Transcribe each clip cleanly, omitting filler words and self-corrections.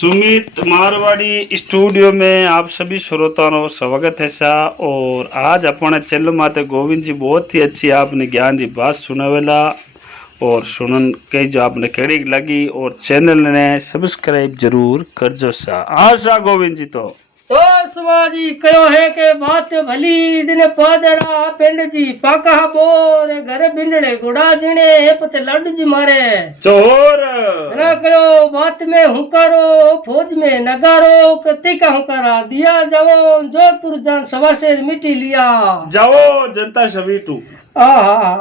Sumit Marwari studio में आप सभी श्रोताओं का स्वागत है सा। और आज अपने चैनल माते गोविंद जी बहुत ही अच्छी आपने ज्ञान की बात सुनावेला और सुनन के जो आपने केड़ी लगी और चैनल ने सब्सक्राइब जरूर कर जो सा। हाँ सा गोविंद जी तो सुमाजी कयो है के बात भली दिन पादरा पिंड जी पाका बोर घर बिंडड़े गुड़ा जिणे पछ लड जी मारे चोर ना कयो बात में हुंकारो फौज में नगारो कति का हुंकारा दिया जाओ जोधपुर जान सवा से मिट्टी लिया जाओ जनता सभी टू आहा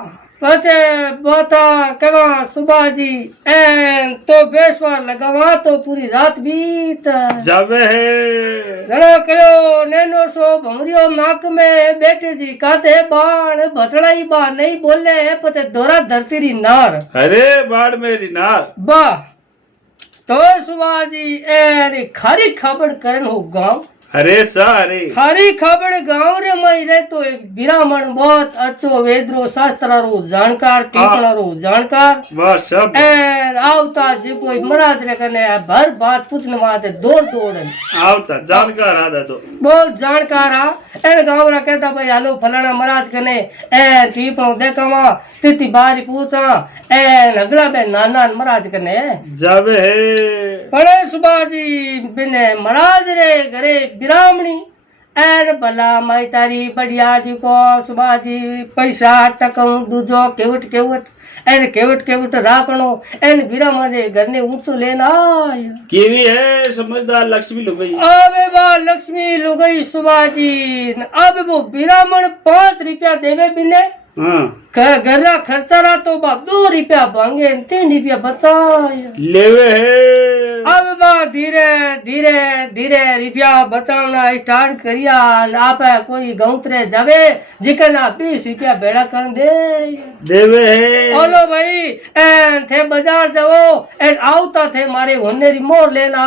पचे बाता कवा सुबाजी एन तो बेसवार लगावा तो पूरी रात बीत जावे है घणो कयो नैनो सो भमरियो नाक में बेटे जी काते बाण भतड़ाई बा नहीं बोले पचे दोरा धरती री नार अरे बाढ़ मेरी नार बा तो सुबाजी एन खारी खाबड़ करन हो गांव अरे सा अरे खारी खाबड़ गांव रे मई रे तो एक ब्राह्मण बहुत अच्छो वेदरो शास्त्र रो जानकार टीपणा रो जानकार बस सब एन आवता जे कोई महाराज रे कने भर बात पूछने वाते दौड़ दौड़ आवता जानकार आदा तो बहुत जानकार आ एन गांव रा कहता भाई हालो फलाना महाराज कने एन टीपणो देखावा तिति बारी पूछा एन अगला बे नाना महाराज कने जावे है बड़े सुबाजी बिने महाराज रे घरे ब्राह्मणी एन भला माई तारी बढ़िया जी को सुबाजी पैसा टकम दूजो केवट केवट एन केवट केवट राखणो एन ब्राह्मण रे घर ने ऊंचो लेना आया केवी है समझदार लक्ष्मी लुक गई अबे बा लक्ष्मी लुगई सुबाजी अब वो ब्राह्मण 5 रुपया देवे बिने हाँ घर का खर्चा रहा तो बा 2 रुपया भांगे 3 रुपया बचाया लेवे है अब बा धीरे धीरे धीरे रुपया बचावना स्टार्ट करिया आप कोई गौतरे जावे जिकना 20 रुपया बेड़ा कर देवे है बोलो भाई एन थे बाजार जाओ एन आवता थे मारे होने री मोर लेना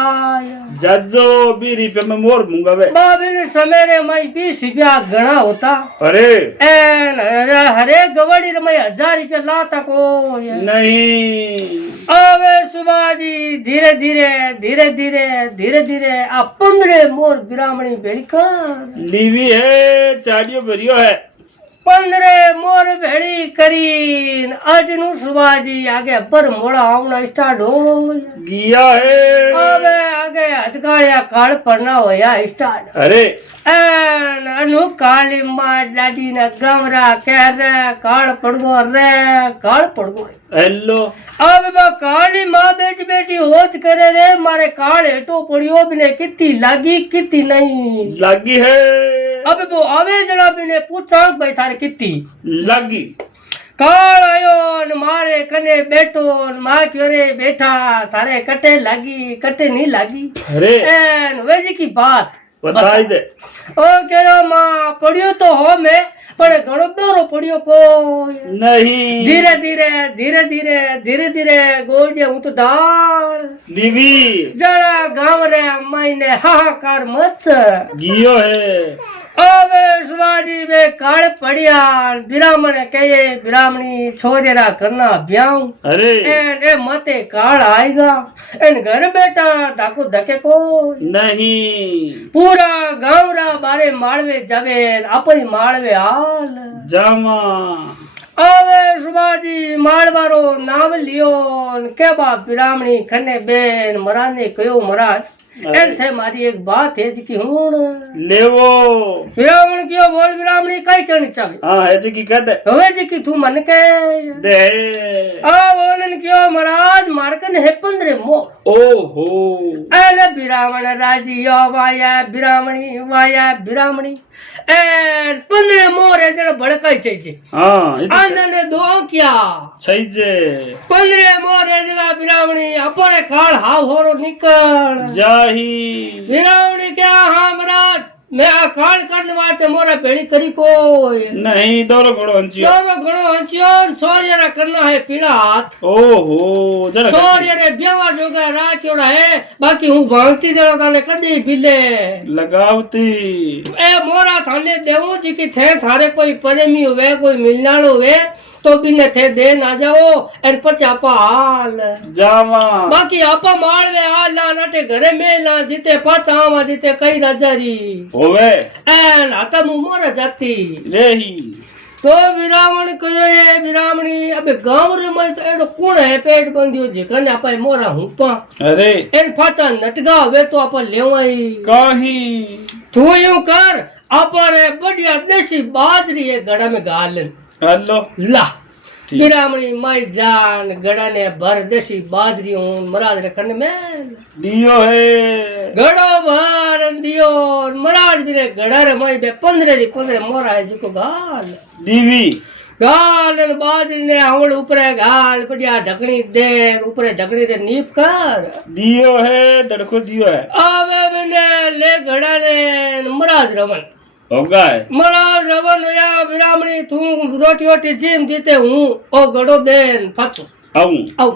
जज्जो 20 रुपये में मोर मुंगावे बाबिन समेरे मई 20 रुपया घना होता अरे एन हरे गवड़ी रे मई 1000 रुपया लाता को नहीं अबे सुबाजी धीरे धीरे धीरे धीरे धीरे धीरे आ 15 मोर ब्राह्मणी भेड़ी कर लीवी है चाड़ियो भरियो है 15 मोर भेड़ी करीन अजनु सुबाजी आगे पर मोड़ा आवना स्टार्ट हो गिया है अबे आगे हथकाड़िया काल पड़ना होया स्टार्ट अरे एन अनु काली मार लाडी न गमरा कह रे काल पड़गो रे काल पड़गो हेलो अब बा काली माँ बेटी बेटी होच करे रे मारे काल हेटो पड़ियो बिने कितनी लागी कितनी नहीं लगी है अब वो आवे जरा बिने पूछा भाई थारे कितनी लगी काल आयो न मारे कने बैठो न मां क्यों रे बैठा थारे कटे लागी कटे नहीं लागी अरे एन वेजी की बात बताई दे ओ केरो मां पड़ियो तो हो में पर घणो दोरो पड़ियो को नहीं धीरे धीरे धीरे धीरे धीरे धीरे गोड़े हूं तो डाल लीवी जड़ा गांव रे मायने हाहाकार मच गियो है अबे सुबाजी में काल पड़िया ब्राह्मण कहे ब्राह्मणी छोरेरा करना ब्याह अरे एन ए मते काल आएगा एन घर बैठा ताको धके को नहीं पूरा गांव रा बारे माळवे जावे अपनी माळवे हाल जामा अबे सुबाजी माळवारो नाम लियो के बा ब्राह्मणी खने बेन मराने कयो महाराज एन थे मारी एक बात है जी की हुन लेवो ब्राह्मण कियो बोल ब्राह्मणी कई करनी चाहे हाँ है जी की कहते हवे जी की तू मन के दे आ बोलन कियो महाराज मारकन है 15 मोर ओहो एन ब्राह्मण राजी वाया ब्राह्मणी एन 15 मोर है जरा भड़काई चाहिए हाँ आंदने दो क्या सही जे 15 मोर है जरा ब्राह्मणी अपने काल हाव होरो निकल जाही ब्राह्मणी क्या हाँ महाराज मैं आ काल करने वास्ते मोरा भेड़ी करी कोई नहीं दौरो घोड़ो हंचियो दोरो घणो हंचियो सोरिया रा करना है पीला हाथ ओहो जरा सोरिया रे ब्यावा जोगा राख्योड़ा है बाकी हूँ भांगती जरा ताने कदी बिले लगावती ए मोरा थाने देवू जी की थे थारे कोई प्रेमी हुए कोई मिलनाड़ो हुए तो बिने थे दे ना जाओ एन पचा आपा हाल जावा बाकी आपा मारवे हाल ना नटे घरे में ना जीते पाचा आवा जीते कई राजारी होवे एन आता मु मोरा जाती रेही तो विरामण कयो ये विरामणी अबे गांव रे में तो एडो कोण है पेट बंदियो जे कने आपा मोरा हुपा अरे एन फाचा नटगा वे तो आपा लेवाई काही तू यूं कर आपा रे बढ़िया देसी बाजरी है गड़ा में गालन हेलो ला ठीक। विरामणी माई जान गड़ा ने भर देसी बाजरी हूं महाराज रखन में दियो है गड़ो भर दियो महाराज भी रे गड़ा रे माई बे 15 मोरा है जिको गाल दीवी गाल ने बाजरी ने हवल ऊपरे गाल बढ़िया ढकनी दे ऊपरे ढकनी रे नीप कर दियो है दड़को दियो है आवे बिने ले गड़ा ने महाराज रवन होगा है महाराज रवन या विरामणी तू रोटी रोटी जीम जीते हूँ ओ गड़ो देन पाछो आऊं आउ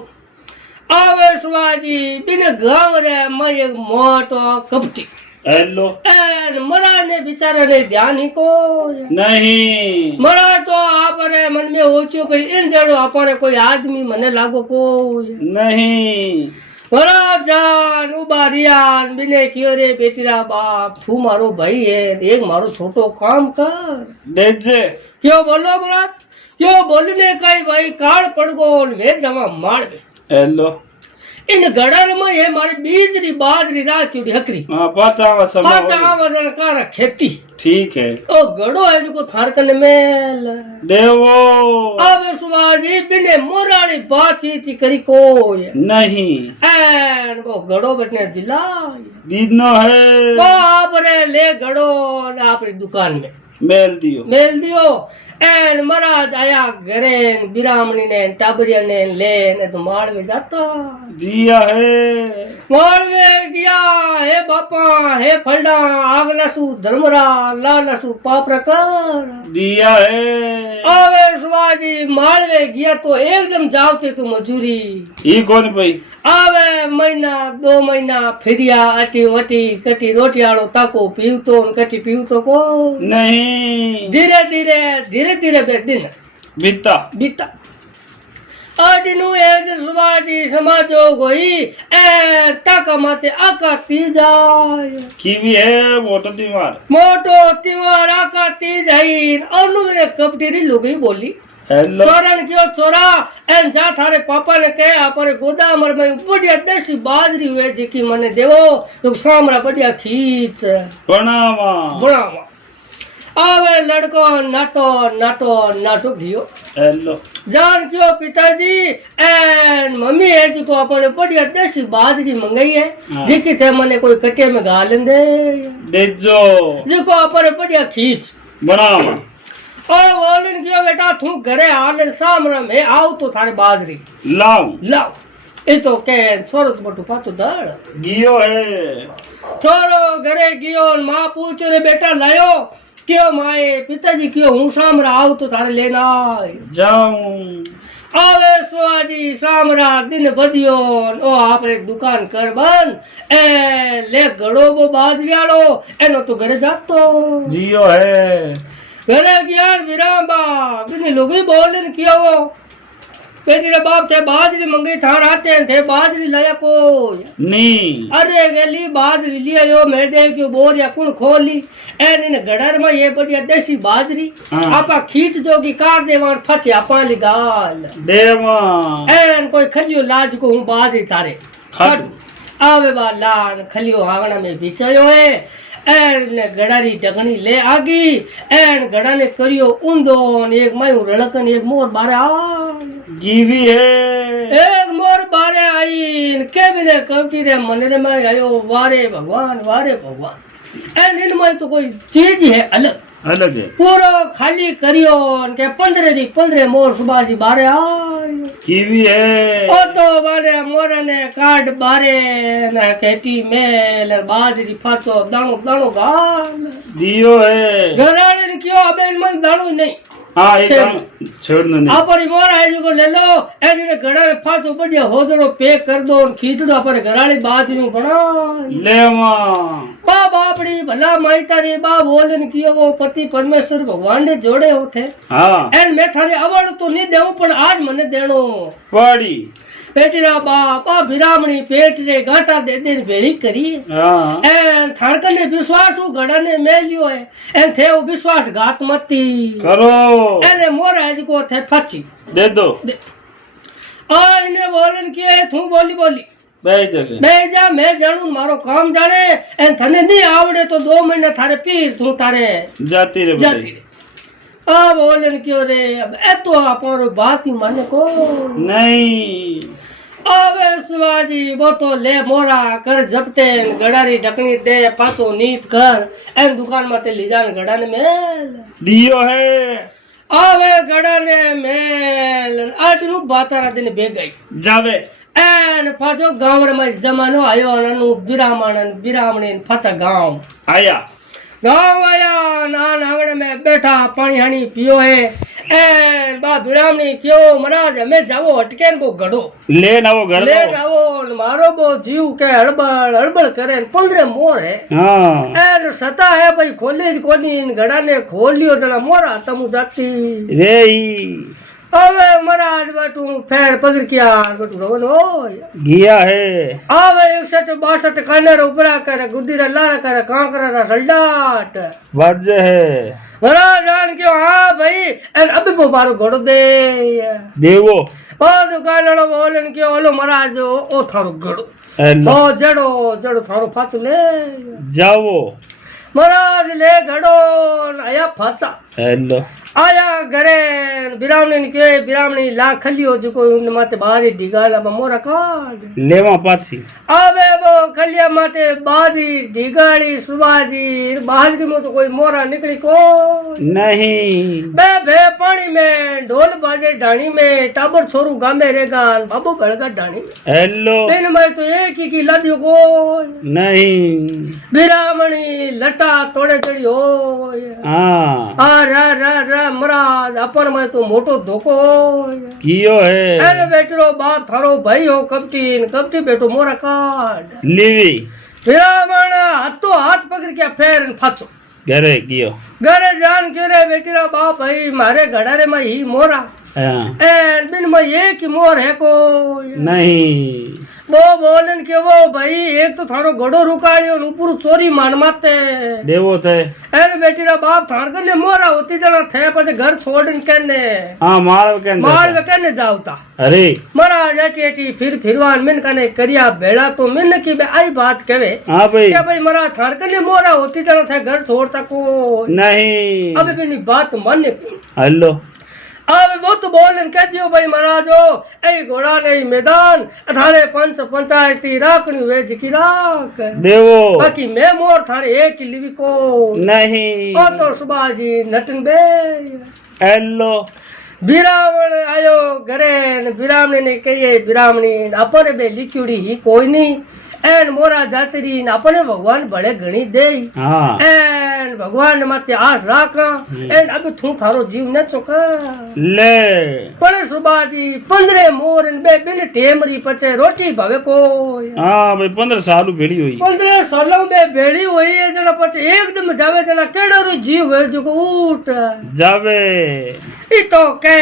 आवे सुवाजी बिने गांव रे मैं एक मोटो कपटी हेलो एन महाराज ने बेचारा ने ध्यान ही को नहीं महाराज तो आपने मन में ओछो भाई इन जड़ो आपने कोई आदमी मने लागो कोई नहीं महाराज जान उबारियान बिने कियो रे बेटीरा बाप तू मारो भाई है एक मारो छोटो काम कर देजे क्यों बोलो महाराज क्यों बोलने कई भाई काल पड़ गो वे जमा मार गए हेलो इन गड़र में ये मारी बीजरी बाजरी राखी हकरी हाँ पाचा वजन कर खेती ठीक है ओ गड़ो है जो थार कन मेल देवो अब सुबाजी बिने मोराली बातचीत करी कोई नहीं एन वो गड़ो बटने जिला दीनो है वो आपने ले गड़ो अपनी दुकान में मेल दियो एन महाराज आया घरे बिरामणी ने टाबरिया ने ले तो मालवे जाता जिया है मालवे गया हे बापा हे फलडा आगला सु धर्मरा लाला सु पाप कर दिया है आवे सुवाजी मालवे गया तो एकदम जावते तू मजूरी ई कौन भाई आवे महीना 2 महीना फिरिया अटी वटी कटी रोटी आलो ताको पीवतो कटी पीवतो को नहीं धीरे धीरे बे दिन बीता बीता अटिनु एक सुबाजी समाजो गोई ए ताका माते आकाती जाय कीवी है मोटो तिवार आकाती जाई अनु मेरे कपटीरी लुगी बोली हेलो चोरन क्यों चोरा एन जा थारे पापा ने कहे आपरे गोदाम में बढ़िया देसी बाजरी हुए जिकी मने देवो तो सामरा बढ़िया खींच बनावा आवे लड़को नाटो घियो हेलो जान क्यों पिताजी एन मम्मी है जिको अपने बढ़िया देसी बाजरी मंगाई है जिकी थे मने कोई कटे में गालन दे जो जिको अपने बढ़िया खींच बनावा ओ बोलन क्यों बेटा तू घरे आलन सामने में आओ तो थारे बाजरी लाओ ए तो के छोरो तो बटू पातो दाड़ गियो है छोरो घरे गियो मां पूछ रे बेटा लायो क्यों माए पिताजी क्यों हूँ सामरा आओ तो थारे लेना जाऊं आवे सुआजी सामरा दिन बदियो ओ आपरे दुकान कर बंद ए ले घड़ो वो बाजरियालो एनो तो घरे जातो जियो है घरे गया विरामा बिने लोग बोलन किया वो बेटी रे बाप थे बाजरी मंगी थार आते थे बाजरी लाया को नहीं अरे गली बाजरी लिया यो मैं देव क्यों बोरिया कुण खोली एन इन गड़र में ये बढ़िया देसी बाजरी आपा खींच जोगी कार देवान फचे आपा गाल देवा एन कोई खलियो लाज को हूं बाजरी तारे खट आवे बा लान खलियो आंगना में बिचायो है एन गड़ारी डगनी ले आगी एन गड़ा ने करियो ऊंधो एक मायू रड़कन एक मोर बारे आ गिवी है एक मोर बारे आई के बिने कवटी रे मंदिर में आयो वारे भगवान एन इन में तो कोई चीज है अलग अलग है પૂરો ખાલી કર્યો ને કે 15 ની 15 મોર સુબાજી બારે આવ્યો कीवी है ઓ તો બારે મોરને કાઢ બારે ને કેટી મેલ બાજરી ફાચો દાણો દાણો ગાલ दियो है ઘરાણે ને કયો અબેન મને દાણો નહીં हाँ एक काम छोड़ना नहीं આપણી મોર આજી કો લે લો એને ઘરાણે ફાચો બડિયા હોદરો પેક કર દો ને ખીચડો આપણે ઘરાણી બાજરીનું બનાય ले मां બા બાપડી ભલા માઈ તારી બા બોલે ને કયો વો પતિ પરમેશ્વર ભગવાન ને જોડે હોતે हाँ એન મેં થાને અવાડ તો નહીં દેવું પણ આજ મને દેણો पड़ी પેટીરા બા ભીરામણી પેટ રે ગાંટા દે દે ભેળી કરી हाँ એન થારકને વિશ્વાસ ગળાને મેલ્યો હે એન થેવ વિશ્વાસ ઘાત મતી करो એને મોર આજ કો થે ફાચી दे दो આ એને બોલન કે તું બોલી બોલી બે જગે બે જા મેં જાણું મારો કામ જાણે એન તને નહીં આવડે તો 2 મહિના થારે પીર તું તારે जाती रे જાતી बेटी રે આ બોલન કયો રે એ તો આપણો બાતી મને કો नहीं હવે શિવાજી બોતો લે મોરા કર જપતે ને ગડારી ઢકણી દે પાછો નીટ કર એમ દુકાન માં તે લીજાને ગડાને મેલ दियो है હવે ગડાને મેલ આટલું બાતારા દિને ભેગાઈ जावे એન પાછો ગામમાં જમાનો આયો અનુ બિરામણી પાછા ગામ आया गाँव आया नान आंगण में बैठा पानी हणी पियो है एन बा बिरामणी क्यों महाराज हमें जावो हटके को घड़ो ले ना वो घर ले लो जावो मारो बो जीव के हड़बड़ हड़बड़ करे 15 मोर है हाँ एन सता है भाई खोले ज कोनी घड़ा ने खोल लियो जना मोरा तमु जाती रे ही હવે महाराज बटू फेर पगर किया बटू रवन हो गया है आवे 61 62 कानेर उपरा करे गुदीरा लारा करे कांकरा सल्डाट वाजे है महाराज जान क्यों हाँ भाई एन अभी वो मारो घोड़ो दे देवो ओ दुकान वालो बोलन क्यों ओलो महाराज ओ थारो घोड़ो हेलो ओ जड़ो जड़ो थारो फाचो ले जाओ महाराज ले घड़ो आया फाचा हेलो आया घरे बिरामणी के बिरामणी ला खलियो जो उन माते बारी ढीगाला मोरा काट लेवा पाछी आवे वो खलिया माते बारी ढीगाड़ी सुबाजी बाजरी में तो कोई मोरा निकली को नहीं बे बे पानी में ढोल बाजे ढाणी में टाबर छोरू गामे रेगा बाबू भड़का ढाणी में हेलो दिन में तो एक ही की लादियो को नहीं बिरामणी लटा तोड़े चढ़ी हो हाँ आ रा रा रा महाराज अपन में तो मोटो धोको कियो है अरे बेटरो बाप थारो भाई हो कपटी बेटो मोरा काट लीवी बिरामण हाथों हाथ पकड़ के फेर फाचो घरे कियो घरे जान के रे बेटीरा बाप भाई मारे घड़ारे में ही मोरा हाँ एन बिन में एक ही मोर है को नहीं वो बोलन के वो भाई एक तो थारो घड़ो रुकाड़ियो ऊपर चोरी मान माते देवो थे एन बेटीरा बाप थार कने मोरा होती जना थे पर घर छोड़न कने हाँ मार के मार कने जावता अरे महाराज एटी फिर फिरवान मिन कने करिया भेड़ा तो मिन की बे आई बात कहे हाँ भाई क्या भाई महाराज थार कने मोरा होती जना थे घर छोड़ता को नहीं अबे बिनी बात माने हेलो अब वो तो बोलन कह दियो भाई महाराजो ए घोड़ा नहीं मैदान अठारे पंच पंचायती राखनी वे जिकी राख देवो बाकी मैं मोर थारे एक ही लिवी को नहीं ओ तो सुबह जी नटन बे हेलो बिरावण आयो घरे बिरामणी ने कहिए बिरामणी अपने बे लिखुड़ी ही कोई नहीं एन मोरा जातरी अपने भगवान बड़े घणी दे हाँ एन भगवान माते आस राख एन अब तू थारो जीव न चुका ले पण सुबाजी 15 मोर बे बिन टेमरी पचे रोटी भावे को हाँ भाई 15 साल भेड़ी हुई 15 सालों में भेड़ी हुई है जना पचे एकदम जावे जना केड़ो रो जीव है जो उठ जावे ई तो के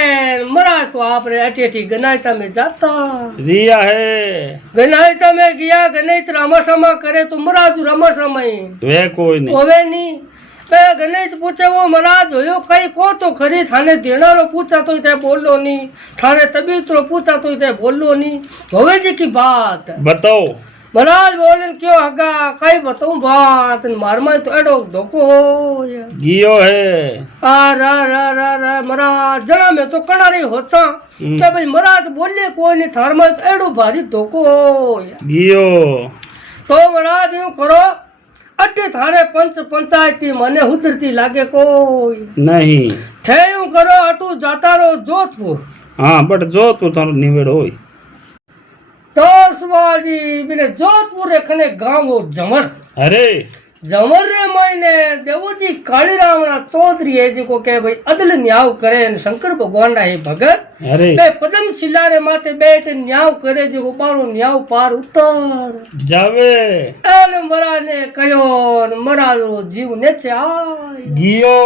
महाराज तो आपरे अटी गनायता में जाता रिया है गनायता में गया गणित रामाश्रमा करे तो महाराज रामाश्रमा ही वे कोई नहीं होवे नहीं बे गणित पूछे वो महाराज होयो कई को तो खरी थाने देनारो पूछा तो ते बोलो नहीं थाने तबीयत रो पूछा तो ते बोलो नहीं होवे जी की बात बताओ महाराज बोलन क्यों हगा कई बताऊं बात मारमा तो एडो धोको हो गियो है आ रा रा रा रा महाराज जना में तो कणारी होचा के भाई महाराज बोले कोई नहीं थार में तो एडो भारी धोको हो गियो तो महाराज यूं करो अटे थारे पंच पंचायती मने उतरती लागे कोई नहीं थेयूं करो अटू जाता रो जोधपुर हाँ बट जोधपुर थारो निवेड़ होय तो सुभाजी बिने जोधपुर रखने गांव वो जमर अरे जमर रे मायने देवोजी काली रामना चौधरी है जिको के भाई अदल न्याव करे न शंकर भगवान है भगत अरे बे पदम शिला रे माथे बैठ न्याव करे जिको बारो न्याव पार उतर जावे एन मरा ने कयो मरारो जीव ने आय गियो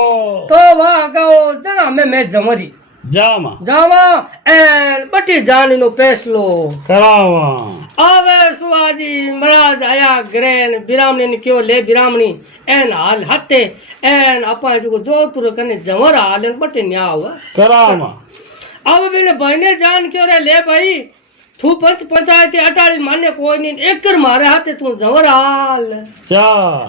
तो वा गाओ जना मैं जमरी जामा जावा एन बटी जानी नो फैसलो करावा आवे सुवाजी महाराज आया ग्रेन बिरामणी ने क्यों ले बिरामणी एन हाल हते एन अपा जो जोधपुर कने जमर हाल बटे न्याव करावा अब बिने बहने जान क्यों रे ले भाई तू पंच पंचायती अटाड़ी माने कोई नहीं एकर मारे हाथे तू जमर हाल चा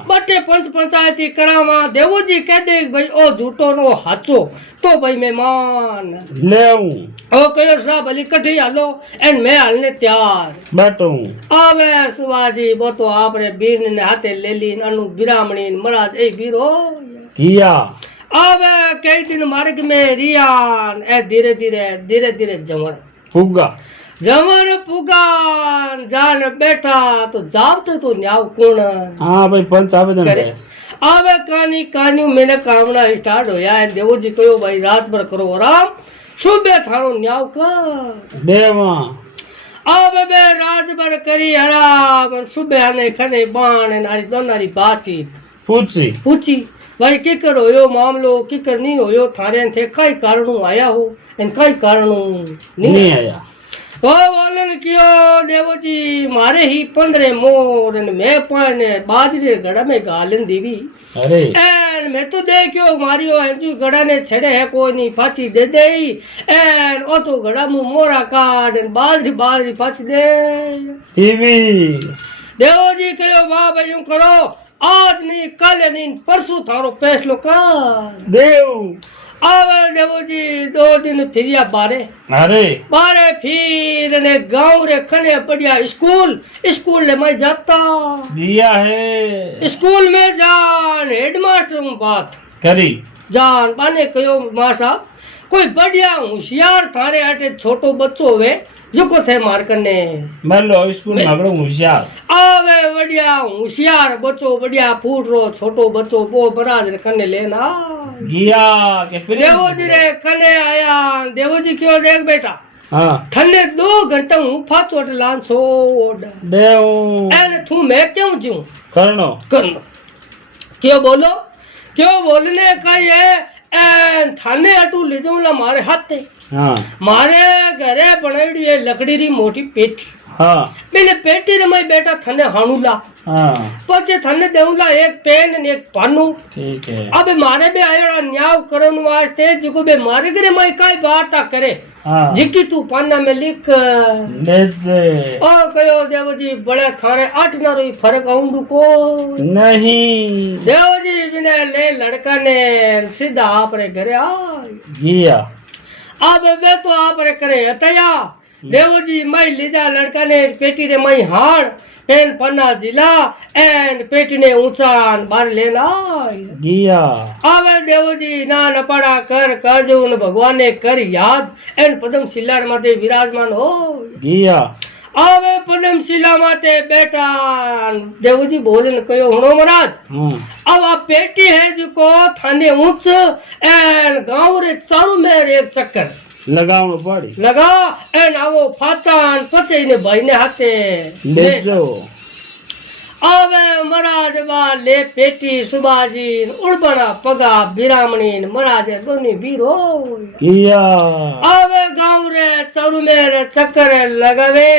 बटे पंच पंचायती करावा देवो जी कह दे भाई ओ झूठो नो हाचो तो भाई मैं मान लेऊं ओ कयो सा भली कठी हालो एन मैं हालने तैयार बैठूं आवे सुवाजी वो तो आपरे बीन ने हाथे ले ली अनु बिरामणी महाराज ए बीरो किया आवे कई दिन मार्ग में रियान ए धीरे धीरे जमर फुग्गा जमर पुगान जान बैठा तो जावते तो न्याव कौन हाँ भाई पंच आवेदन करे है आवे कानी कानी मैंने कामना स्टार्ट होया है देवो जी कहो भाई रात भर करो आराम सुबह थारो न्याव कर देवा आवे बे रात भर करी आराम सुबह आने खने बाण नारी दोनारी बातचीत पूछी भाई किकर होयो मामलो किकर नहीं होयो थारे थे कई कारणों आया हो इन कई कारणों नहीं आया वो बोलन कियो देवो जी मारे ही 15 मोर न मैं पाने बाजरे गड़ा में गालन दीवी अरे एन मैं तो देखियो मारियो अंजू गड़ा ने छड़े है कोई नहीं पाची दे दे एन ओ तो गड़ा मु मोरा काट बाजरी पाची दे टीवी देवो जी कहो वाह भाई यूं करो आज नहीं कल नहीं परसों थारो फैसलो कर देव आवे देवो जी 2 दिन फिरिया बारे फिर ने गांव रे खने बढ़िया स्कूल ले मैं जाता दिया है स्कूल में जान हेडमास्टर में बात करी जान बाने कयो मां साहब कोई बढ़िया होशियार थारे आटे छोटो बच्चो वे जुको थे मार करने मान लो स्कूल में बड़ो होशियार आवे बढ़िया होशियार बच्चो बढ़िया फूट रो छोटो बच्चो वो बराज करने लेना गया के फिर देवो जी रे कने आया देवो जी क्यों देख बेटा हाँ थने 2 घंटा हूँ फाचोट लान छोड़ देव एन तू मैं क्यों जूं करनो क्यों बोलने का ये एन थाने अटू ले जाऊं ला मारे हाथे हाँ मारे घरे बनाई है लकड़ी री मोटी पेटी हाँ मैंने पेटी रे मैं बेटा थने हाणूला हाँ पछे थने देऊला एक पेन ने एक पानो ठीक है अब मारे बे आयोड़ा न्याव करन वास्ते जिको बे मारे करे मैं काई वार्ता करे हाँ जिकी तू पाना में लिख ले जे ओ कयो देव जी बड़े थारे 8 ना रोई फर्क आउंडू को नहीं देव जी बिने ले लड़का ने सीधा आपरे घरे आ गया अब वे तो आपरे करे अतया देव जी मैं लीजा लड़का ने पेटी रे मैं हाड़ एन पन्ना जिला एन पेटी ने ऊंचान बार लेना गया आवे देव जी ना नपड़ा कर काजून भगवान ने कर याद एन पदम शिलार माते विराजमान हो गया आवे पदम शिला माते बेटा देव जी भोजन कयो हणो महाराज हाँ अब आप पेटी है जिको थाने ऊंच एन गांव रे चारू मेर एक चक्कर लगावनो पड़ी लगा एन आवो फाचान पचे ने भाई ने हाथे ले जो आवे महाराज बा ले पेटी सुबाजी उड़बना पगा बिरामणी महाराज दोनी बीरो किया आवे गांव रे चारू में चक्कर लगावे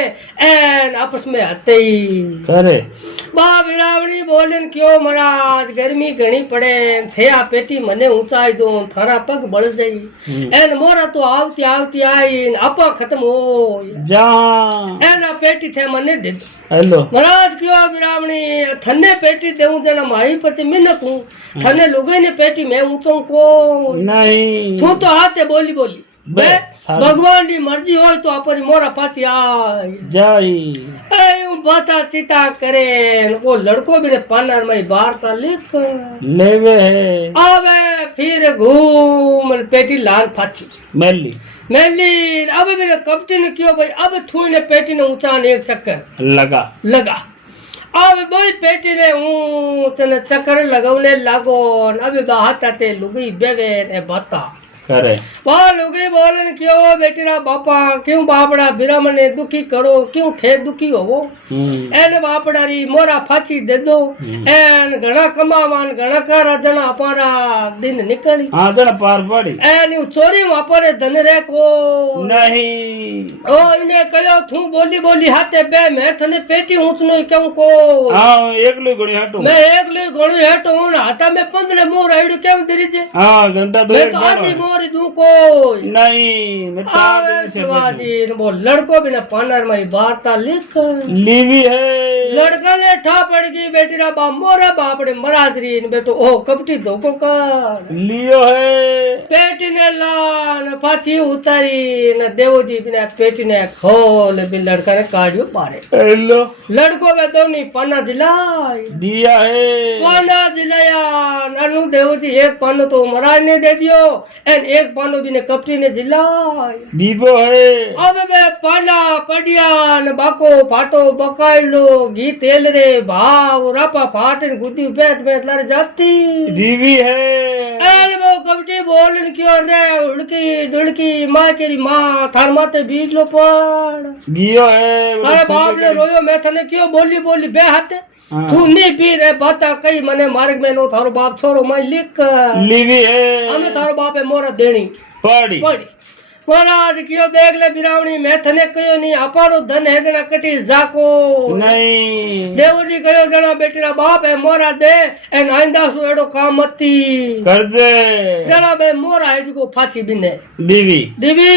एन आपस में हते ही करे बा बिरामणी बोलन क्यों महाराज गर्मी घणी पड़े थे आ पेटी मने ऊंचाई दो थारा पग बढ़ जाई एन मोरा तो आवती आई आपा खत्म हो जा एन आ पेटी थे मने दे हेलो महाराज क्यों बिरामणी थने पेटी देऊं जना माई पछी मिनक हूं थने लुगाई ने पेटी मैं ऊंचो को नहीं तू तो हाथे बोली बोली बे, बे सारी- भगवान की मर्जी होय तो अपनी मोरा पाछी आय जाई यूं बाता चिता करे वो लड़को भी ने पानर में वार्ता लिख लेवे है आवे फिर घूम पेटी लाल फाची मेली मेली अब मेरे कपटी ने क्यों भाई अब थू ने पेटी ने ऊंचा ने एक चक्कर लगा लगा अब भाई पेटी ने ऊंच ने चक्कर लगावने लागो अब बाहता ते लुगी बेवे ने बता करे वाह लुगी बोलन क्यों बेटीना बापा क्यों बापड़ा बिरामण ने दुखी करो क्यों थे दुखी होवो एन बापड़ा री मोरा फाची दे दो एन घना कमावान घना का जना अपारा दिन निकली हाँ जरा पार पड़ी एन यू चोरी वापरे धन रे को नहीं ओ इने कयो थू बोली बोली हाथे बे मैं थने पेटी ऊंचनो क्यों को हाँ एक लो गुड़ी हटो मैं एक ले घणो हेटो हूं हाथा में 15 मोर आइडो क्यों दरी जे हाँ घंटा तो मैं एक तो बनो आधी है। मोर दू कोई नहीं मैं चार आवे दिन से शिवाजी ने बोल लड़को भी ने पानर में वार्ता लिख लीवी है लड़का ने ठा पड़ गई बेटी रा बा मोरा बापड़े मराजरी ने बेटो ओ कपटी धोको कर लियो है पेटी ने लान पाछी उतारी न देवजी भी ने पेटी ने खोल भी लड़का ने काढ़ियो पारे हेलो लड़को वे दोनी पन्ना जिलाई दिया है पन्ना जिलाया नानू देवजी एक पन्नो तो महाराज ने दे दियो एन एक पन्नो भी ने कपटी ने जिलाई दीपो है अब बे पाना पडिया न बाको फाटो बकायलो घी तेल रे भाव रापा फाटन गुदी बेत बेत लारे जाती दीवी है एन वो कपटी बोलन क्यों रे उड़की डुड़की मां केरी मां थार माते बीज लो पड़ गियो है वो तारे तो बाप संजय ने का- रोयो मैं थने क्यों बोली बोली बे हाथे हाँ। तू नी पी रे बाता कई मने मार्ग में नो थारो बाप छोरो मैं लिख लीवी है हमें थारो बापे मोरा देनी पड़ी पड़ी महाराज क्यों देख ले बिरावणी मैं थने कयो नहीं अपारो धन है जना कटी जाको नहीं देवजी कयो जना बेटीरा बाप है मोरा दे एन आंदा सो एडो काम मती कर्जे जना बे मोरा है जिको फाची बिने दीवी दीवी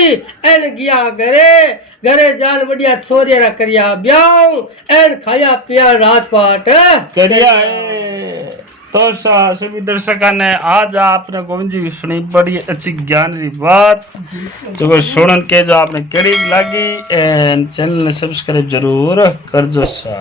एन गया घरे जान बढ़िया छोरिया करिया ब्याह एन खाया पिया राजपाट करिया है तो सभी दर्शकों ने आज आपने गोविंद जी की सुनी बड़ी अच्छी ज्ञान की बात जो सुनन के जो आपने करीब लगी एंड चैनल ने सब्सक्राइब जरूर कर जो सा।